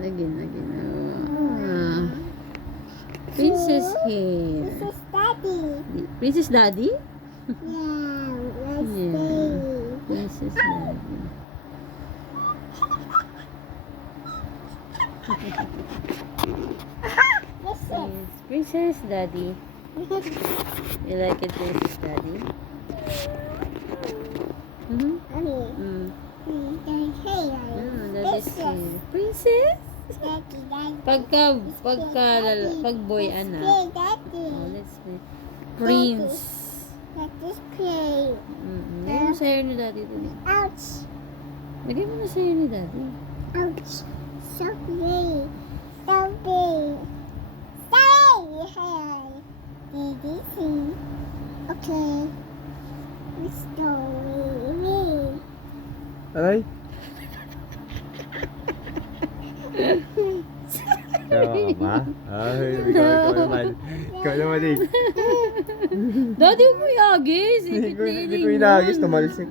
Again. Princess here. Princess Daddy? Princess Daddy. Yes, Princess Daddy. You like it, Princess Daddy? Daddy's here. Princess? Pag boy, anak. Oh, let's play. Prince. Lagay mo sa'yo ni Daddy. Ouch! Lagay mo na sa'yo ni Daddy. Ouch! So big! So big! Sorry! Did you see? Okay. Let's go. Aray? Ikaw ba? Ay, ikaw naman. Ikaw naman eh. Daddy, huwag mo iagis. Hindi ko inagis, tumalsik.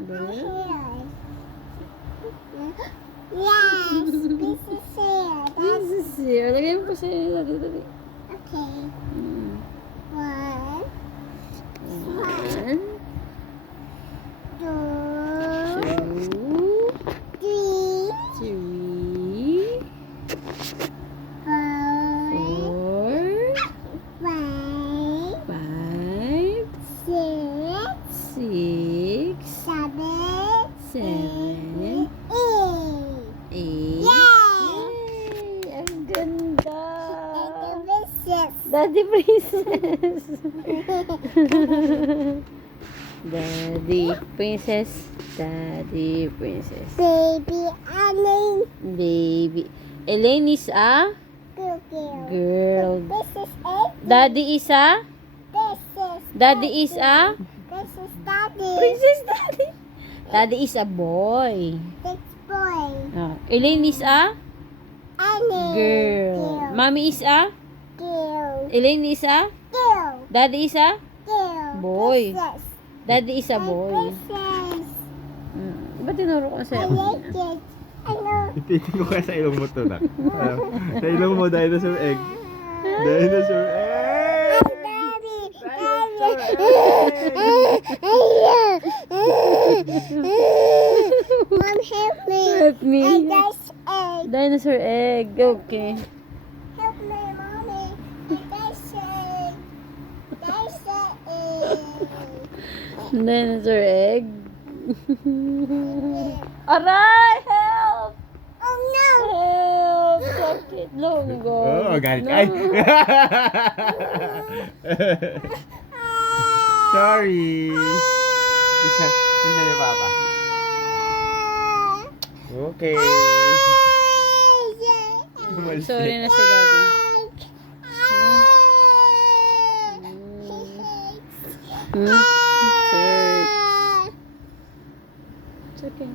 Yes! This is here. This is here. Lagay mo pa sa'yo ni Daddy. Okay. One, One, two, two, three, three, four, four, five, five, six, six, seven, seven, eight. eight. Yay! Ang ganda. Daddy Princess. Daddy Princess. Daddy Princess. Baby Elaine. Baby. Elaine is a Girl. girl. This is it. Daddy is a This is Daddy. This is Daddy. Princess Daddy. Daddy is a boy. This boy. Elaine is a Elaine. girl. Mommy is a Girl. Elaine is a Girl. Daddy is a Girl. Boy. Princess. Daddy is a boy. Princess. Ba't tinuro ko I sa'yo? like it. I know. Ipitin ko kaya sa ilong mo to na. Sa ilong mo, dinosaur egg. Dinosaur egg! Daddy. Mom, help me. Help me. I got egg. Dinosaur egg. Okay. Help me, mommy. I got egg. Dinosaur egg. Dinosaur egg. Aray! Help! Oh no! Help! Sakit. Longgo. Oh, galit. Ay! Sorry! Isa ni Papa. Okay. Umalis Sorry na. na si Daddy. Search. It's okay.